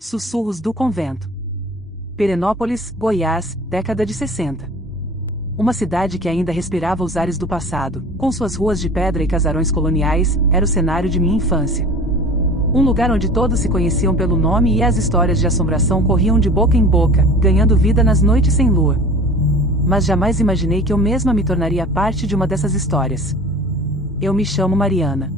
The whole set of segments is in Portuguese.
Sussurros do convento. Pirenópolis, Goiás, década de 60. Uma cidade que ainda respirava os ares do passado, com suas ruas de pedra e casarões coloniais, era o cenário de minha infância. Um lugar onde todos se conheciam pelo nome e as histórias de assombração corriam de boca em boca, ganhando vida nas noites sem lua. Mas jamais imaginei que eu mesma me tornaria parte de uma dessas histórias. Eu me chamo Mariana.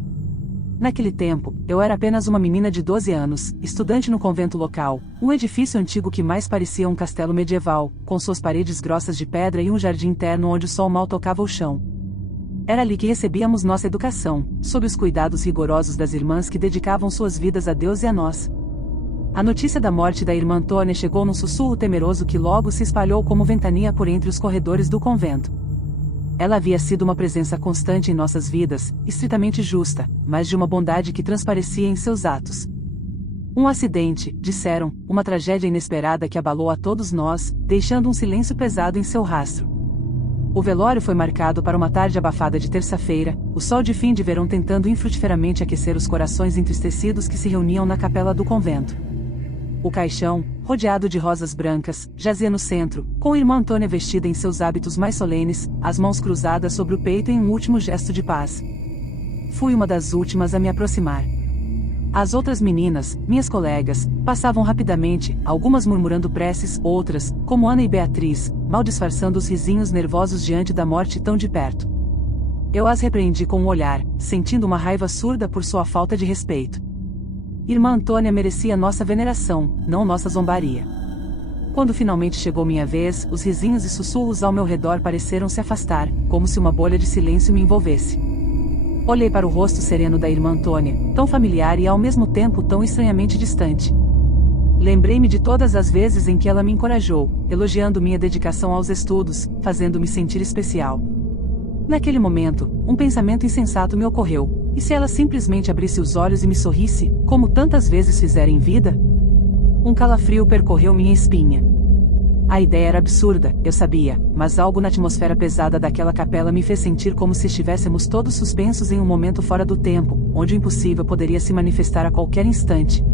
Naquele tempo, eu era apenas uma menina de 12 anos, estudante no convento local, um edifício antigo que mais parecia um castelo medieval, com suas paredes grossas de pedra e um jardim interno onde o sol mal tocava o chão. Era ali que recebíamos nossa educação, sob os cuidados rigorosos das irmãs que dedicavam suas vidas a Deus e a nós. A notícia da morte da irmã Antônia chegou num sussurro temeroso que logo se espalhou como ventania por entre os corredores do convento. Ela havia sido uma presença constante em nossas vidas, estritamente justa, mas de uma bondade que transparecia em seus atos. Um acidente, disseram, uma tragédia inesperada que abalou a todos nós, deixando um silêncio pesado em seu rastro. O velório foi marcado para uma tarde abafada de terça-feira, o sol de fim de verão tentando infrutiferamente aquecer os corações entristecidos que se reuniam na capela do convento. O caixão, rodeado de rosas brancas, jazia no centro, com a irmã Antônia vestida em seus hábitos mais solenes, as mãos cruzadas sobre o peito em um último gesto de paz. Fui uma das últimas a me aproximar. As outras meninas, minhas colegas, passavam rapidamente, algumas murmurando preces, outras, como Ana e Beatriz, mal disfarçando os risinhos nervosos diante da morte tão de perto. Eu as repreendi com um olhar, sentindo uma raiva surda por sua falta de respeito. Irmã Antônia merecia nossa veneração, não nossa zombaria. Quando finalmente chegou minha vez, os risinhos e sussurros ao meu redor pareceram se afastar, como se uma bolha de silêncio me envolvesse. Olhei para o rosto sereno da irmã Antônia, tão familiar e ao mesmo tempo tão estranhamente distante. Lembrei-me de todas as vezes em que ela me encorajou, elogiando minha dedicação aos estudos, fazendo-me sentir especial. Naquele momento, um pensamento insensato me ocorreu. E se ela simplesmente abrisse os olhos e me sorrisse, como tantas vezes fizera em vida? Um calafrio percorreu minha espinha. A ideia era absurda, eu sabia, mas algo na atmosfera pesada daquela capela me fez sentir como se estivéssemos todos suspensos em um momento fora do tempo, onde o impossível poderia se manifestar a qualquer instante.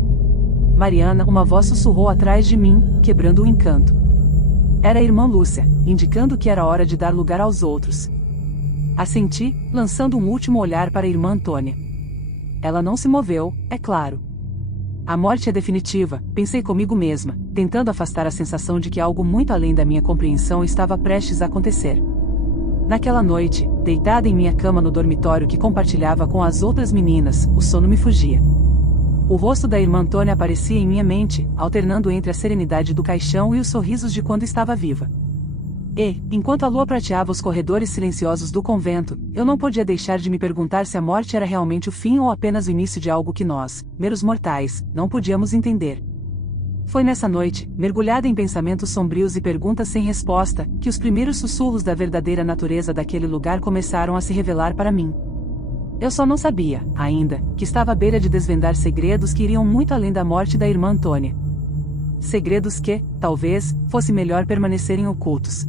Mariana, uma voz sussurrou atrás de mim, quebrando o encanto. Era a irmã Lúcia, indicando que era hora de dar lugar aos outros. Assenti, lançando um último olhar para a irmã Antônia. Ela não se moveu, é claro. A morte é definitiva, pensei comigo mesma, tentando afastar a sensação de que algo muito além da minha compreensão estava prestes a acontecer. Naquela noite, deitada em minha cama no dormitório que compartilhava com as outras meninas, o sono me fugia. O rosto da irmã Antônia aparecia em minha mente, alternando entre a serenidade do caixão e os sorrisos de quando estava viva. E, enquanto a lua prateava os corredores silenciosos do convento, eu não podia deixar de me perguntar se a morte era realmente o fim ou apenas o início de algo que nós, meros mortais, não podíamos entender. Foi nessa noite, mergulhada em pensamentos sombrios e perguntas sem resposta, que os primeiros sussurros da verdadeira natureza daquele lugar começaram a se revelar para mim. Eu só não sabia, ainda, que estava à beira de desvendar segredos que iriam muito além da morte da irmã Antônia. Segredos que, talvez, fosse melhor permanecerem ocultos.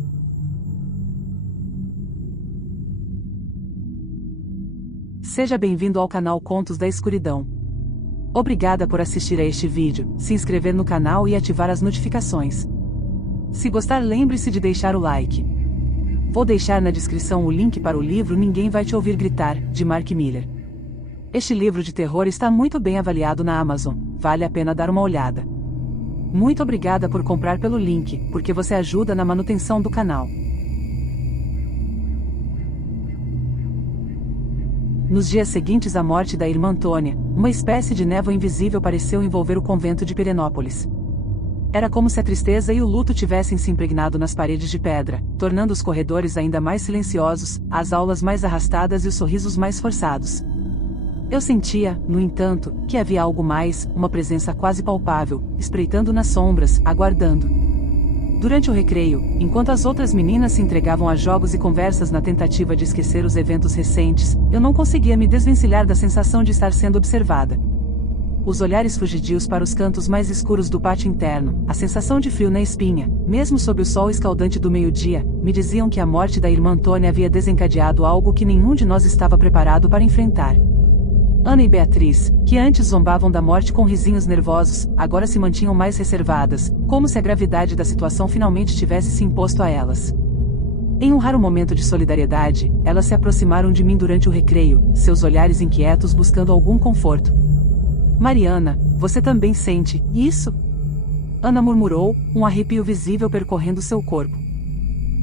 Seja bem-vindo ao canal Contos da Escuridão. Obrigada por assistir a este vídeo, se inscrever no canal e ativar as notificações. Se gostar, lembre-se de deixar o like. Vou deixar na descrição o link para o livro Ninguém Vai Te Ouvir Gritar, de Mark Miller. Este livro de terror está muito bem avaliado na Amazon, vale a pena dar uma olhada. Muito obrigada por comprar pelo link, porque você ajuda na manutenção do canal. Nos dias seguintes à morte da irmã Antônia, uma espécie de névoa invisível pareceu envolver o convento de Pirenópolis. Era como se a tristeza e o luto tivessem se impregnado nas paredes de pedra, tornando os corredores ainda mais silenciosos, as aulas mais arrastadas e os sorrisos mais forçados. Eu sentia, no entanto, que havia algo mais, uma presença quase palpável, espreitando nas sombras, aguardando. Durante o recreio, enquanto as outras meninas se entregavam a jogos e conversas na tentativa de esquecer os eventos recentes, eu não conseguia me desvencilhar da sensação de estar sendo observada. Os olhares fugidios para os cantos mais escuros do pátio interno, a sensação de frio na espinha, mesmo sob o sol escaldante do meio-dia, me diziam que a morte da irmã Antônia havia desencadeado algo que nenhum de nós estava preparado para enfrentar. Ana e Beatriz, que antes zombavam da morte com risinhos nervosos, agora se mantinham mais reservadas, como se a gravidade da situação finalmente tivesse se imposto a elas. Em um raro momento de solidariedade, elas se aproximaram de mim durante o recreio, seus olhares inquietos buscando algum conforto. Mariana, você também sente isso? Ana murmurou, um arrepio visível percorrendo seu corpo.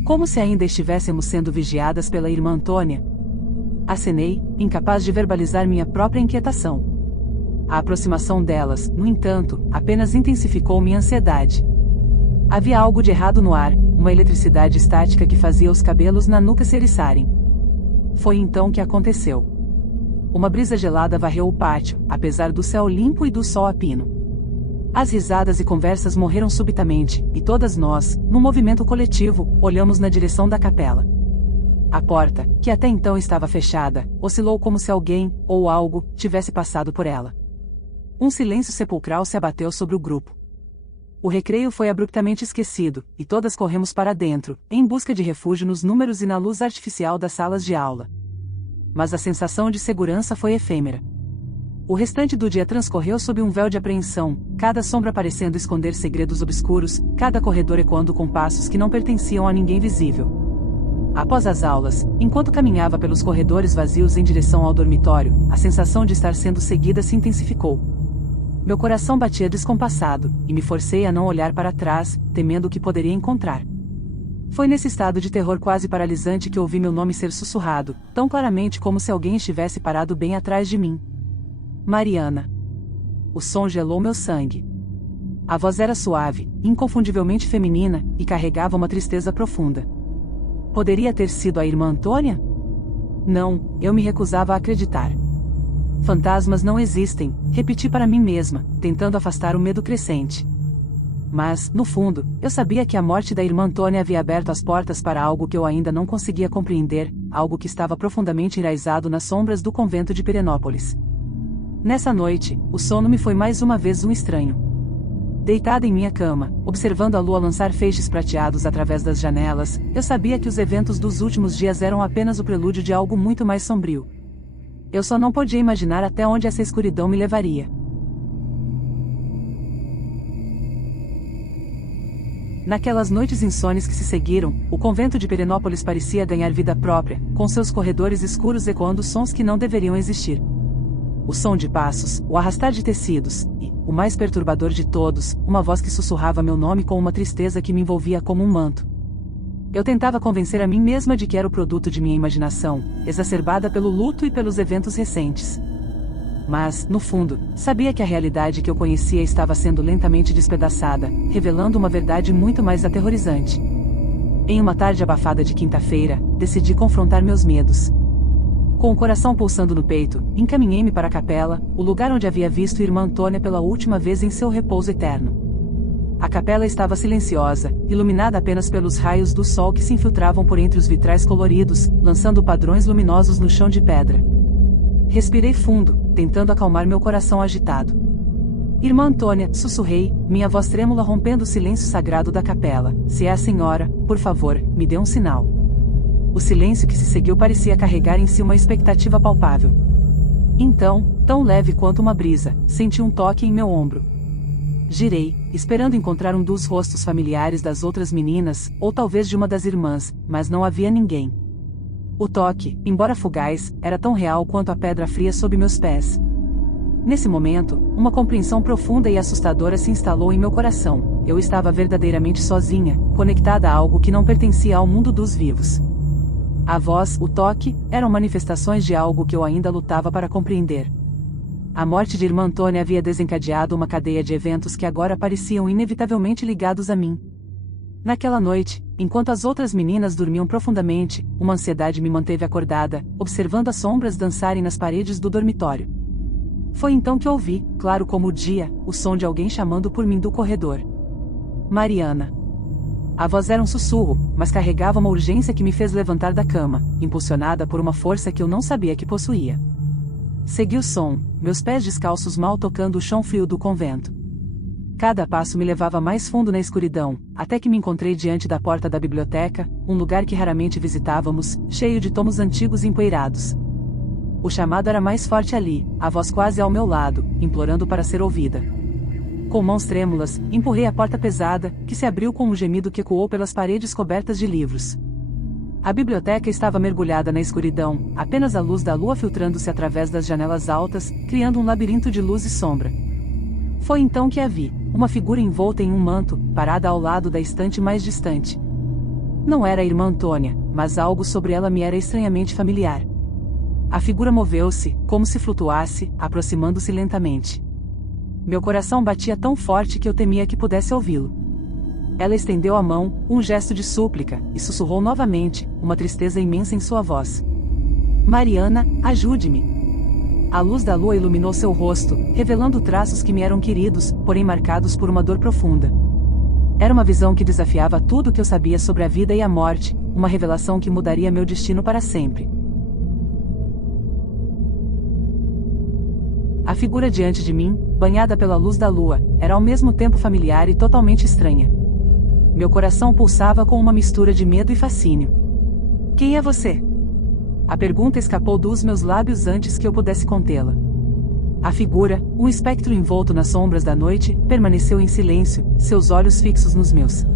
Como se ainda estivéssemos sendo vigiadas pela irmã Antônia. Acenei, incapaz de verbalizar minha própria inquietação. A aproximação delas, no entanto, apenas intensificou minha ansiedade. Havia algo de errado no ar, uma eletricidade estática que fazia os cabelos na nuca se eriçarem. Foi então que aconteceu. Uma brisa gelada varreu o pátio, apesar do céu limpo e do sol a pino. As risadas e conversas morreram subitamente, e todas nós, num movimento coletivo, olhamos na direção da capela. A porta, que até então estava fechada, oscilou como se alguém, ou algo, tivesse passado por ela. Um silêncio sepulcral se abateu sobre o grupo. O recreio foi abruptamente esquecido, e todas corremos para dentro, em busca de refúgio nos números e na luz artificial das salas de aula. Mas a sensação de segurança foi efêmera. O restante do dia transcorreu sob um véu de apreensão, cada sombra parecendo esconder segredos obscuros, cada corredor ecoando com passos que não pertenciam a ninguém visível. Após as aulas, enquanto caminhava pelos corredores vazios em direção ao dormitório, a sensação de estar sendo seguida se intensificou. Meu coração batia descompassado, e me forcei a não olhar para trás, temendo o que poderia encontrar. Foi nesse estado de terror quase paralisante que ouvi meu nome ser sussurrado, tão claramente como se alguém estivesse parado bem atrás de mim. Mariana. O som gelou meu sangue. A voz era suave, inconfundivelmente feminina, e carregava uma tristeza profunda. Poderia ter sido a irmã Antônia? Não, eu me recusava a acreditar. Fantasmas não existem, repeti para mim mesma, tentando afastar o medo crescente. Mas, no fundo, eu sabia que a morte da irmã Antônia havia aberto as portas para algo que eu ainda não conseguia compreender, algo que estava profundamente enraizado nas sombras do convento de Pirenópolis. Nessa noite, o sono me foi mais uma vez um estranho. Deitada em minha cama, observando a lua lançar feixes prateados através das janelas, eu sabia que os eventos dos últimos dias eram apenas o prelúdio de algo muito mais sombrio. Eu só não podia imaginar até onde essa escuridão me levaria. Naquelas noites insones que se seguiram, o convento de Pirenópolis parecia ganhar vida própria, com seus corredores escuros ecoando sons que não deveriam existir. O som de passos, o arrastar de tecidos, e, o mais perturbador de todos, uma voz que sussurrava meu nome com uma tristeza que me envolvia como um manto. Eu tentava convencer a mim mesma de que era o produto de minha imaginação, exacerbada pelo luto e pelos eventos recentes. Mas, no fundo, sabia que a realidade que eu conhecia estava sendo lentamente despedaçada, revelando uma verdade muito mais aterrorizante. Em uma tarde abafada de quinta-feira, decidi confrontar meus medos. Com o coração pulsando no peito, encaminhei-me para a capela, o lugar onde havia visto irmã Antônia pela última vez em seu repouso eterno. A capela estava silenciosa, iluminada apenas pelos raios do sol que se infiltravam por entre os vitrais coloridos, lançando padrões luminosos no chão de pedra. Respirei fundo, tentando acalmar meu coração agitado. Irmã Antônia, sussurrei, minha voz trêmula rompendo o silêncio sagrado da capela. Se é a senhora, por favor, me dê um sinal. O silêncio que se seguiu parecia carregar em si uma expectativa palpável. Então, tão leve quanto uma brisa, senti um toque em meu ombro. Girei, esperando encontrar um dos rostos familiares das outras meninas, ou talvez de uma das irmãs, mas não havia ninguém. O toque, embora fugaz, era tão real quanto a pedra fria sob meus pés. Nesse momento, uma compreensão profunda e assustadora se instalou em meu coração. Eu estava verdadeiramente sozinha, conectada a algo que não pertencia ao mundo dos vivos. A voz, o toque, eram manifestações de algo que eu ainda lutava para compreender. A morte de irmã Antônia havia desencadeado uma cadeia de eventos que agora pareciam inevitavelmente ligados a mim. Naquela noite, enquanto as outras meninas dormiam profundamente, uma ansiedade me manteve acordada, observando as sombras dançarem nas paredes do dormitório. Foi então que ouvi, claro como o dia, o som de alguém chamando por mim do corredor. Mariana. A voz era um sussurro, mas carregava uma urgência que me fez levantar da cama, impulsionada por uma força que eu não sabia que possuía. Segui o som, meus pés descalços mal tocando o chão frio do convento. Cada passo me levava mais fundo na escuridão, até que me encontrei diante da porta da biblioteca, um lugar que raramente visitávamos, cheio de tomos antigos e empoeirados. O chamado era mais forte ali, a voz quase ao meu lado, implorando para ser ouvida. Com mãos trêmulas, empurrei a porta pesada, que se abriu com um gemido que ecoou pelas paredes cobertas de livros. A biblioteca estava mergulhada na escuridão, apenas a luz da lua filtrando-se através das janelas altas, criando um labirinto de luz e sombra. Foi então que a vi, uma figura envolta em um manto, parada ao lado da estante mais distante. Não era a irmã Antônia, mas algo sobre ela me era estranhamente familiar. A figura moveu-se, como se flutuasse, aproximando-se lentamente. Meu coração batia tão forte que eu temia que pudesse ouvi-lo. Ela estendeu a mão, um gesto de súplica, e sussurrou novamente, uma tristeza imensa em sua voz. Mariana, ajude-me. A luz da lua iluminou seu rosto, revelando traços que me eram queridos, porém marcados por uma dor profunda. Era uma visão que desafiava tudo o que eu sabia sobre a vida e a morte, uma revelação que mudaria meu destino para sempre. A figura diante de mim, banhada pela luz da lua, era ao mesmo tempo familiar e totalmente estranha. Meu coração pulsava com uma mistura de medo e fascínio. Quem é você? A pergunta escapou dos meus lábios antes que eu pudesse contê-la. A figura, um espectro envolto nas sombras da noite, permaneceu em silêncio, seus olhos fixos nos meus.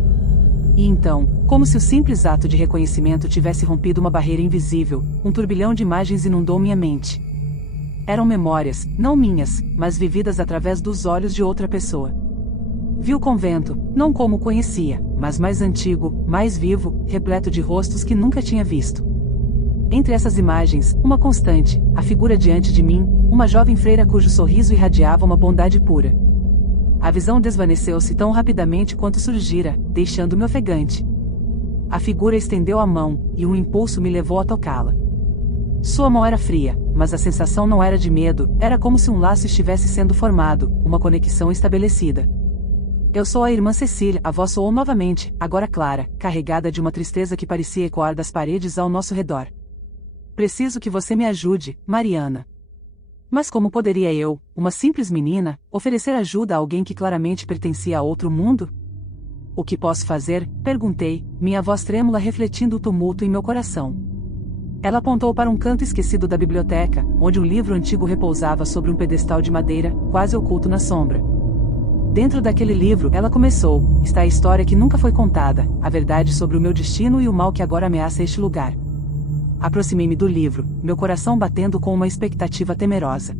E então, como se o simples ato de reconhecimento tivesse rompido uma barreira invisível, um turbilhão de imagens inundou minha mente. Eram memórias, não minhas, mas vividas através dos olhos de outra pessoa. Vi o convento, não como o conhecia, mas mais antigo, mais vivo, repleto de rostos que nunca tinha visto. Entre essas imagens, uma constante, a figura diante de mim, uma jovem freira cujo sorriso irradiava uma bondade pura. A visão desvaneceu-se tão rapidamente quanto surgira, deixando-me ofegante. A figura estendeu a mão, e um impulso me levou a tocá-la. Sua mão era fria, mas a sensação não era de medo, era como se um laço estivesse sendo formado, uma conexão estabelecida. Eu sou a irmã Cecília, a voz soou novamente, agora clara, carregada de uma tristeza que parecia ecoar das paredes ao nosso redor. Preciso que você me ajude, Mariana. Mas como poderia eu, uma simples menina, oferecer ajuda a alguém que claramente pertencia a outro mundo? O que posso fazer? Perguntei, minha voz trêmula refletindo o tumulto em meu coração. Ela apontou para um canto esquecido da biblioteca, onde um livro antigo repousava sobre um pedestal de madeira, quase oculto na sombra. Dentro daquele livro, ela começou, está a história que nunca foi contada, a verdade sobre o meu destino e o mal que agora ameaça este lugar. Aproximei-me do livro, meu coração batendo com uma expectativa temerosa.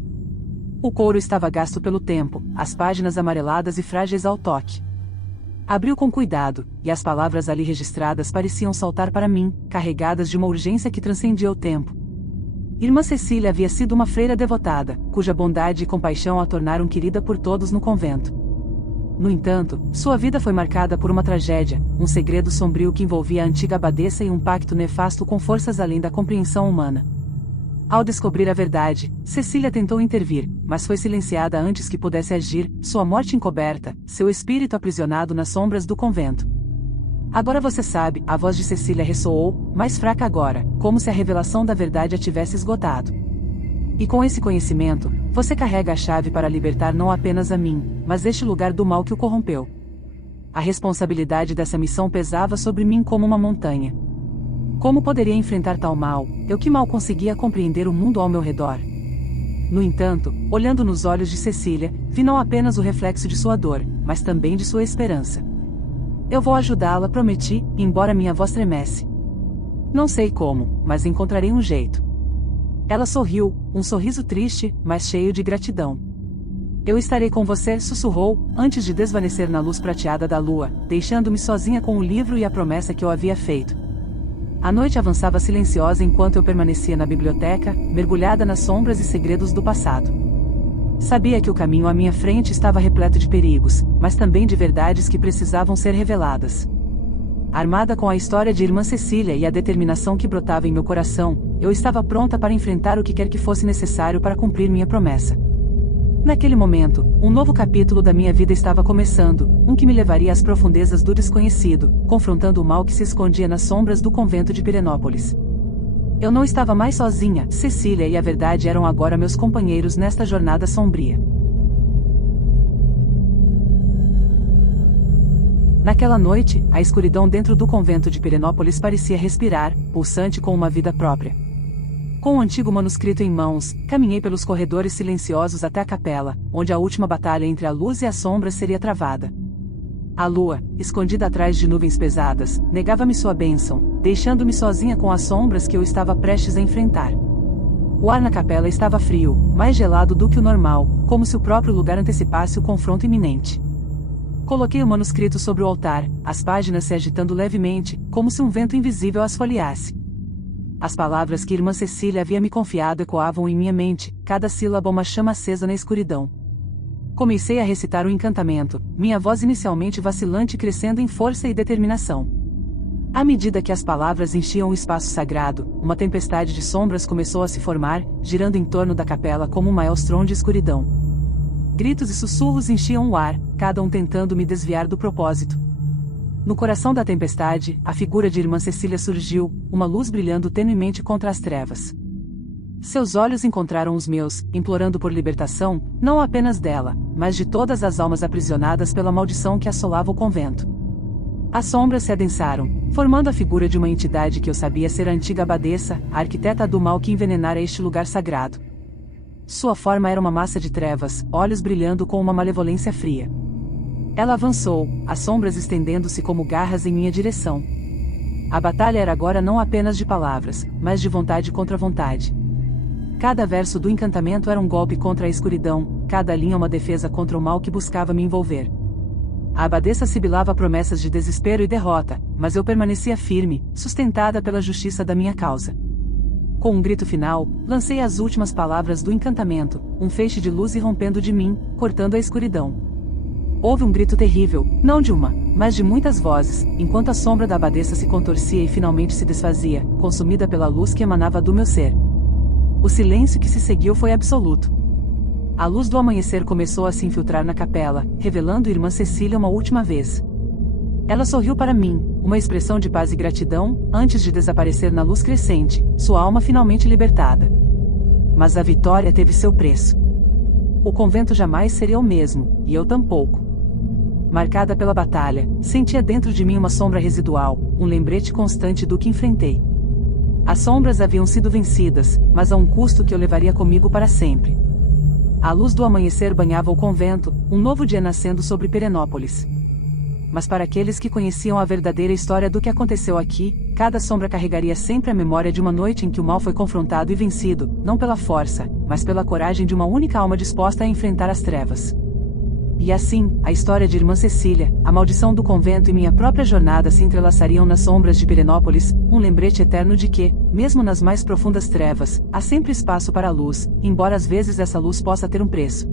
O couro estava gasto pelo tempo, as páginas amareladas e frágeis ao toque. Abri-o com cuidado, e as palavras ali registradas pareciam saltar para mim, carregadas de uma urgência que transcendia o tempo. Irmã Cecília havia sido uma freira devotada, cuja bondade e compaixão a tornaram querida por todos no convento. No entanto, sua vida foi marcada por uma tragédia, um segredo sombrio que envolvia a antiga abadesa e um pacto nefasto com forças além da compreensão humana. Ao descobrir a verdade, Cecília tentou intervir, mas foi silenciada antes que pudesse agir, sua morte encoberta, seu espírito aprisionado nas sombras do convento. Agora você sabe, a voz de Cecília ressoou, mais fraca agora, como se a revelação da verdade a tivesse esgotado. E com esse conhecimento, você carrega a chave para libertar não apenas a mim, mas este lugar do mal que o corrompeu. A responsabilidade dessa missão pesava sobre mim como uma montanha. Como poderia enfrentar tal mal, eu que mal conseguia compreender o mundo ao meu redor? No entanto, olhando nos olhos de Cecília, vi não apenas o reflexo de sua dor, mas também de sua esperança. Eu vou ajudá-la, prometi, embora minha voz tremesse. Não sei como, mas encontrarei um jeito. Ela sorriu, um sorriso triste, mas cheio de gratidão. Eu estarei com você, sussurrou, antes de desvanecer na luz prateada da lua, deixando-me sozinha com o livro e a promessa que eu havia feito. A noite avançava silenciosa enquanto eu permanecia na biblioteca, mergulhada nas sombras e segredos do passado. Sabia que o caminho à minha frente estava repleto de perigos, mas também de verdades que precisavam ser reveladas. Armada com a história de Irmã Cecília e a determinação que brotava em meu coração, eu estava pronta para enfrentar o que quer que fosse necessário para cumprir minha promessa. Naquele momento, um novo capítulo da minha vida estava começando, um que me levaria às profundezas do desconhecido, confrontando o mal que se escondia nas sombras do convento de Pirenópolis. Eu não estava mais sozinha, Cecília e a verdade eram agora meus companheiros nesta jornada sombria. Naquela noite, a escuridão dentro do convento de Pirenópolis parecia respirar, pulsante com uma vida própria. Com o antigo manuscrito em mãos, caminhei pelos corredores silenciosos até a capela, onde a última batalha entre a luz e as sombras seria travada. A lua, escondida atrás de nuvens pesadas, negava-me sua bênção, deixando-me sozinha com as sombras que eu estava prestes a enfrentar. O ar na capela estava frio, mais gelado do que o normal, como se o próprio lugar antecipasse o confronto iminente. Coloquei o manuscrito sobre o altar, as páginas se agitando levemente, como se um vento invisível as folheasse. As palavras que irmã Cecília havia me confiado ecoavam em minha mente, cada sílaba uma chama acesa na escuridão. Comecei a recitar o encantamento, minha voz inicialmente vacilante crescendo em força e determinação. À medida que as palavras enchiam o espaço sagrado, uma tempestade de sombras começou a se formar, girando em torno da capela como um maelstrom de escuridão. Gritos e sussurros enchiam o ar, cada um tentando me desviar do propósito. No coração da tempestade, a figura de irmã Cecília surgiu, uma luz brilhando tenuemente contra as trevas. Seus olhos encontraram os meus, implorando por libertação, não apenas dela, mas de todas as almas aprisionadas pela maldição que assolava o convento. As sombras se adensaram, formando a figura de uma entidade que eu sabia ser a antiga abadesa, a arquiteta do mal que envenenara este lugar sagrado. Sua forma era uma massa de trevas, olhos brilhando com uma malevolência fria. Ela avançou, as sombras estendendo-se como garras em minha direção. A batalha era agora não apenas de palavras, mas de vontade contra vontade. Cada verso do encantamento era um golpe contra a escuridão, cada linha uma defesa contra o mal que buscava me envolver. A abadesa sibilava promessas de desespero e derrota, mas eu permanecia firme, sustentada pela justiça da minha causa. Com um grito final, lancei as últimas palavras do encantamento, um feixe de luz irrompendo de mim, cortando a escuridão. Houve um grito terrível, não de uma, mas de muitas vozes, enquanto a sombra da abadesa se contorcia e finalmente se desfazia, consumida pela luz que emanava do meu ser. O silêncio que se seguiu foi absoluto. A luz do amanhecer começou a se infiltrar na capela, revelando irmã Cecília uma última vez. Ela sorriu para mim, uma expressão de paz e gratidão, antes de desaparecer na luz crescente, sua alma finalmente libertada. Mas a vitória teve seu preço. O convento jamais seria o mesmo, e eu tampouco. Marcada pela batalha, sentia dentro de mim uma sombra residual, um lembrete constante do que enfrentei. As sombras haviam sido vencidas, mas a um custo que eu levaria comigo para sempre. A luz do amanhecer banhava o convento, um novo dia nascendo sobre Perenópolis. Mas para aqueles que conheciam a verdadeira história do que aconteceu aqui, cada sombra carregaria sempre a memória de uma noite em que o mal foi confrontado e vencido, não pela força, mas pela coragem de uma única alma disposta a enfrentar as trevas. E assim, a história de irmã Cecília, a maldição do convento e minha própria jornada se entrelaçariam nas sombras de Perenópolis, um lembrete eterno de que, mesmo nas mais profundas trevas, há sempre espaço para a luz, embora às vezes essa luz possa ter um preço.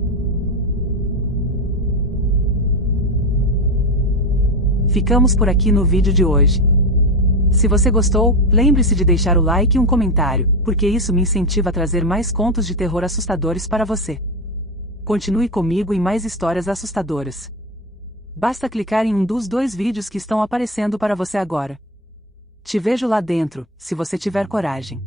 Ficamos por aqui no vídeo de hoje. Se você gostou, lembre-se de deixar o like e um comentário, porque isso me incentiva a trazer mais contos de terror assustadores para você. Continue comigo em mais histórias assustadoras. Basta clicar em um dos 2 vídeos que estão aparecendo para você agora. Te vejo lá dentro, se você tiver coragem.